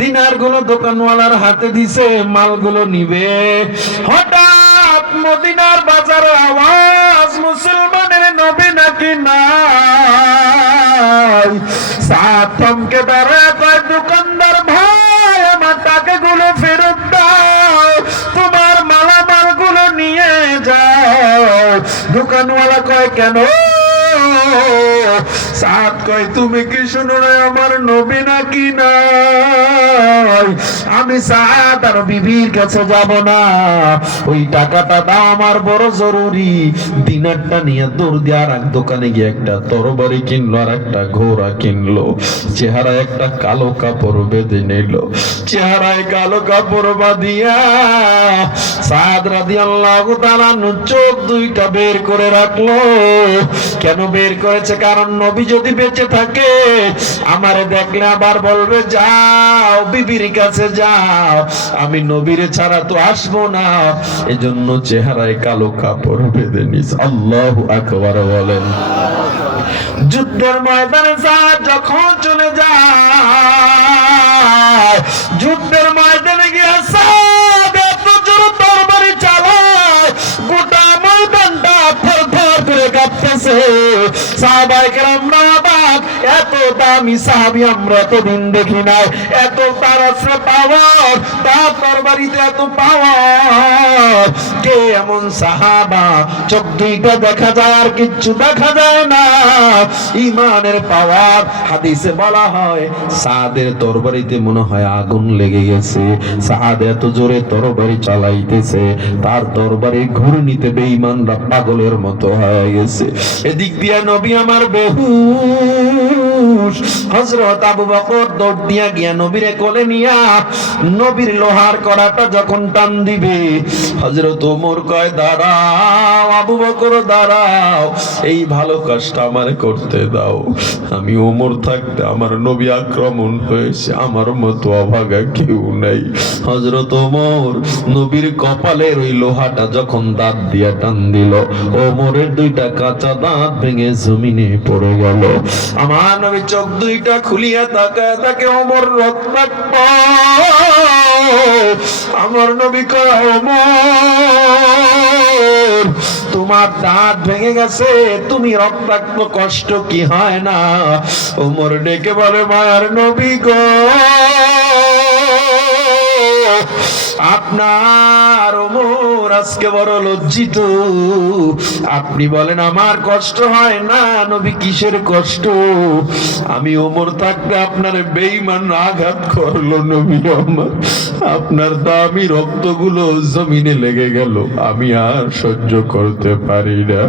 দিনারগুলো দোকানওয়ালার হাতে দিছে, মালগুলো নিবে। হঠাৎ মদিনার বাজারে আওয়াজ, মুসলমানের নবী নাকি নাই? সাত থমকে দাঁড়ায় দোকানদার ভাই, আমার টাকাগুলো ফেরত দাও, তোমার মালামালগুলো নিয়ে যাও। দোকানওয়ালা কয়, কেন? সাত কয়, তুমি কি শুনো না আমার নবী নাকি আমি আর বিবির কাছে যাব না। ওই টাকাটা দাও আমার, বড় জরুরি। দিনারটা নিয়ে দৌড় দিয়ে আর এক দোকানে গিয়ে একটা তরবারি কিনলো আর একটা ঘোড়া কিনলো। চেহারায় একটা কালো কাপড় বেঁধে নিল। চেহারায় কালো কাপড় বাঁধিয়া সাদ রাদি আল্লাহ চোখ দুইটা বের করে রাখল। কেন বের করেছে? কারণ নবী যদি বেঁচে থাকে, আমারে দেখলে আবার বলবে, যাও, বিবির কাছে যাও, আমি নবীর ছাড়া তো আসব না। এজন্য চেহারায় কালো কাপড় বেঁধে নিস। আল্লাহ আকবার বলেন। যুদ্ধের ময়দানে যা, যখন চলে যায়, যুদ্ধের ময়দানে কাঁপতেছে সাহাবাই কেরাম না বাপ এত দামি সাহাবি আমরা তো দিন দেখি নাই। এত তার আছে পাওয়ার তার তরবারিতে এত পাওয়ার কে এমন সাহাবা? চোখ দুইটা দেখা যায়, আর কিচ্ছু দেখা যায় না। ইমানের পাওয়ার হাদিসে বলা হয় সাদের তরবারিতে মনে হয় আগুন লেগে গেছে। সাদ এত জোরে তরবারি চালাইতেছে, তার তরবারি ঘূর্ণিতে বেঈমানরা পাগলের মতো হয়ে গেছে। এদিক দিয়ে নবী আমার বেহুশ হযরত আবু বকর দৌড় দিয়া গিয়া নবীরে কোলে নিয়া নবীর লোহার কড়াটা যখন টান দিবে, হযরত ওমর কয়, দাঁড়াও, আবু বকর, দাঁড়াও, এই ভালো কাজটা আমার করতে দাও। আমি ওমর থাকতে আমার নবী আক্রমণ হয়েছে, আমার মতো অভাগা কেউ নাই। হযরত ওমর নবীর কপালের ওই লোহাটা যখন দাঁত দিয়া টান দিল, ওমরের দুইটা কাঁচা দাঁত ভেঙে জমিনে পড়ে গেল। আমার নবী চোখ দুইটা খুলিয়া তাকায়, তাকে ওমর রক্তাক্ত আমার নবী কয় ওমর তোমার দাঁত ভেঙে গেছে, তুমি রক্তাক্ত কষ্ট কি হয় না? ওমর ডেকে বলে, মায়ার নবী গো, আপনার আজকে বড় লজ্জিত। আপনি বলেন, আমার কষ্ট হয় না, নবী কিসের কষ্ট? আমি ওমর থাকতে আপনার বেইমান আঘাত করল, নবী আমার। আপনার দামি রক্তগুলো জমিনে লেগে গেল। আমি আর সহ্য করতে পারি না।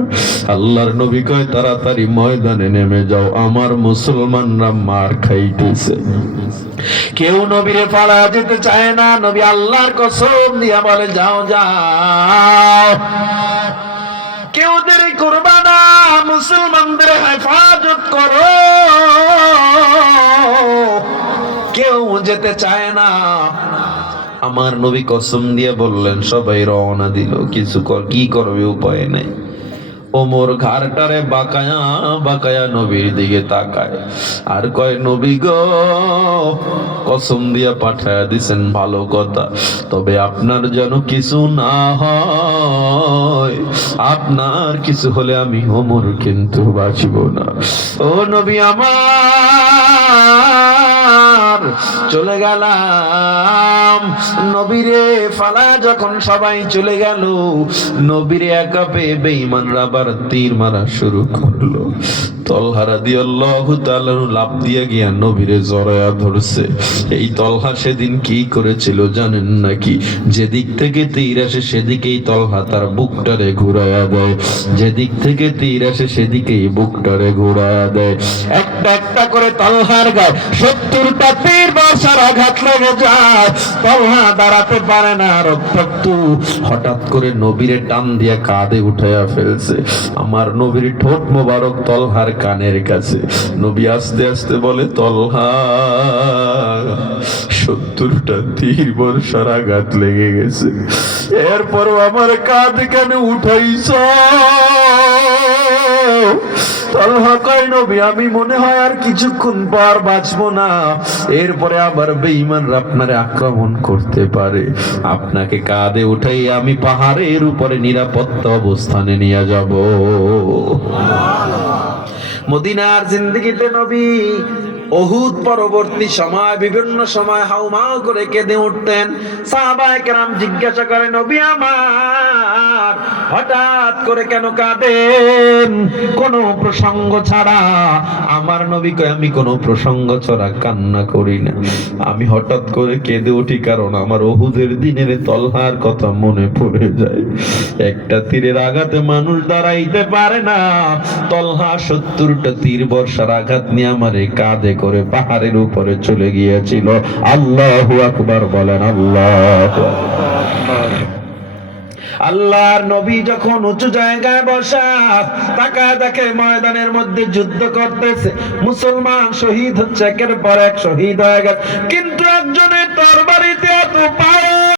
আল্লাহর নবী কয়, তাড়াতাড়ি ময়দানে নেমে যাও, আমার মুসলমানরা মার খাইতেছে। কেউ নবীরে পালা যেতে চায় না, নবী আল্লাহর কসম দিয়া বলে, যাও যাও। কেউ দেরি করবা না, মুসলমানদের হেফাজত করো। কেউ যেতে চায় না। আমার নবী কসম দিয়ে বললেন, সবাই রওনা দিল। কিছু কর, কি করবে উপায় নেই। ওমর ঘাড়টারে বাকায়া বাকায়া নবীর দিকে তাকায়। আর কয়, নবী গো, কসম দিয়া পাঠায়া দিছেন ভালো কথা। তবে আপনার যেন কিছু না হয়, আপনার কিছু হলে আমি ওমর কিন্তু বাঁচিব না। ও নবী আমার চলে গেলাম। নবীরে ফালা যখন সবাই চলে গেল, নবীরে একা পেয়ে বেঈমানরা আবার তীর মারা শুরু করল। লাভ গিয়া নবীরে ধরছে। এই তলহা সেদিন কি করেছিল জানেন নাকি? যেদিক থেকে তীর আসে সেদিকেই তলহা তার বুকটারে ঘুরায়া দেয়। যেদিক থেকে তীর আসে সেদিকেই বুকটারে ঘুরায়া দেয়। একটা একটা করে তলহার গায়ে সত্তরটা তীর বর্ষার আঘাত লেগে যায়। তলহা দাঁড়াতে পারে না রক্তাক্ত হঠাৎ করে নবীরে টান দিয়ে কাঁধে উঠাইয়া ফেলছে। আমার নবীর ঠোঁট মোবারক তলহার কানের কাছে। নবী আস্তে আস্তে বলে, তলহা, সত্তরটা তীর বর্ষার আঘাত লেগে গেছে। এরপরও আমার কাঁধ কেন উঠাইছ? তলহা কয়, নবী, আমি মনে হয় আর কিছুক্ষণ পর বাঁচবো না। এরপরে আবার বেঈমানরা আপনারে আক্রমণ করতে পারে। আপনাকে কাঁধে উঠাই আমি পাহাড়ের উপরে নিরাপত্তা অবস্থানে নিয়ে যাব। মদিনার জিন্দগিতে নবী অহুদ পরবর্তী সময়, বিভিন্ন সময় হাউমাউ করে কেঁদে উঠতেন। সাহাবায়ে কেরাম জিজ্ঞাসা করে নবী আমার, হঠাৎ করে কেন কাঁদেন? কোন প্রসঙ্গ ছাড়া আমার নবী কয় আমি কোনো প্রসঙ্গ ছাড়া কান্না করি না। আমি হঠাৎ করে কেঁদে উঠি কারণ আমার অহুদের দিনের তলহার কথা মনে পড়ে যায়। একটা তীরের আঘাতে মানুষ দাঁড়াইতে পারে না। তলহা সত্তরটা তীর বর্ষার আঘাত নিয়ে আমারে কাঁধে করে পাহাড়ের উপরে চলে গিয়েছিল। আল্লাহ আকবার বলেন, আল্লাহ আল্লাহর নবী যখন উঁচু জায়গায় বসা তাকা দেখে ময়দানের মধ্যে যুদ্ধ করতেছে। মুসলমান শহীদ হচ্ছে, একের পর এক শহীদ হয়ে গেছে। কিন্তু একজনের